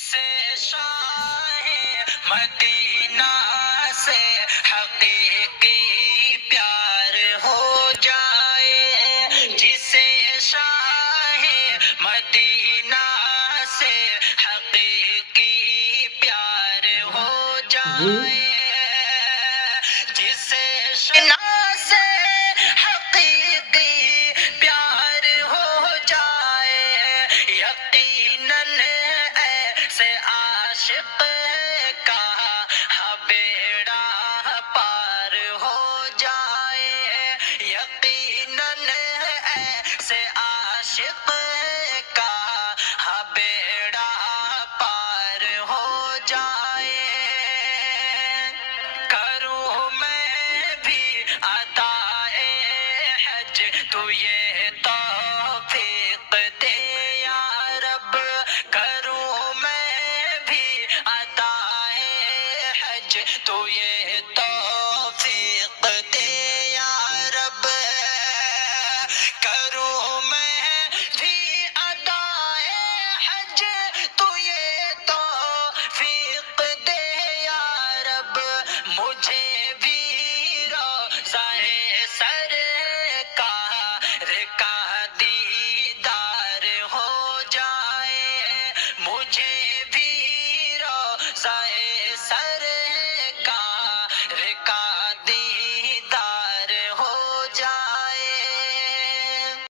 جسے شاہ مدینہ سے حقیقی پیار ہو جائے، جسے شاہ مدینہ سے حقیقی پیار ہو جائے، جسے شنا سے حقیقی پیار ہو جائے، یقیناً ایسے عاشق کا بیڑا پار ہو جائے، یقیناً ایسے عاشق کا بیڑا پار ہو جائے۔ کروں میں بھی ادائے حج، تو یہ توفیق دے یا رب، کروں میں بھی ادائے حج، تو یہ توفیق دے یا رب، کروں میں بھی ادائے حج، تو یہ توفیق دے یا رب، مجھے